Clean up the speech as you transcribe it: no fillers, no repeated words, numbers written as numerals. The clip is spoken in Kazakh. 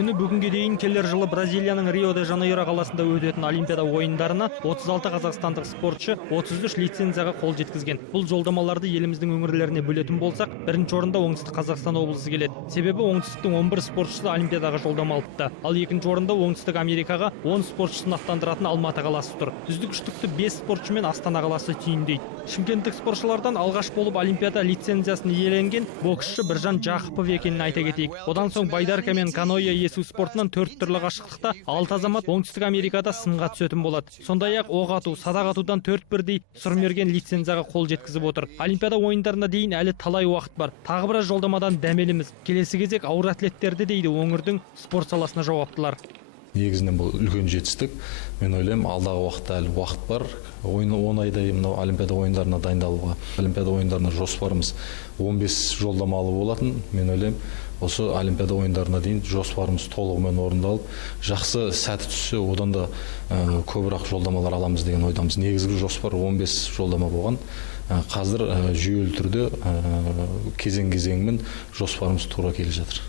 күні бүгінге дейін келер жылы Бразилияның Рио-де-Жанейро қаласында өтетін Олимпиада ойындарына 36 қазақстандық спортшы 33 лицензияға қол жеткізген. Бұл жолдамаларды еліміздің өңірлеріне бөлетін болсақ, бірінші орында Оңтүстік Қазақстан облысы келеді. Себебі оңтүстіктің 11 спортшысы Олимпиадаға жолдама алыпты. Ал екінші орында Оңтүстік Америкаға 10 спортшысын аттандыратын Алматы қаласы тұр. Үздік үштікті 5 спортшы мен Астана қаласы түйіндейді. Шымкенттік спортшылардан алғаш болып Олимпиада лицензиясын иеленген боксшы Біржан Жақыпов екенін айта кетейік. Одан соң байдарка мен каноэ есу спортынан 4 түрлі қашықтықта 6 азамат Оңтүстік Америкада сынға түсетін болады. Сондай-ақ оқ ату, садақ атудан 4 бірдей сұрмерген лицензияға қол жеткізіп отыр. Олимпиада ойындарына дейін әлі талай уақыт бар. Тағы біраз жолдамадан дәмеліміз. Келесі кезек ауыр атлеттерді дейді өңірдің спорт саласына жауаптылар. Негізінен бұл үлкен жетістік. Мен ойлаймын, алдағы уақытта әлі уақыт бар. 10 айдай мынау Олимпиада ойындарына дайындалуға. Олимпиада ойындарына жоспарымыз 15 жолдамалы болатын. Мен ойлаймын, осы Олимпиада ойындарына дейін жоспарымыз толығымен орындалып, жақсы сәті түссе, одан да көбірек жолдамалар аламыз деген ойдамыз. Негізгі жоспар 15 жолдама болған. Қазір жүйелі түрде кезең-кезеңмен жоспарымыз тура келе жатыр.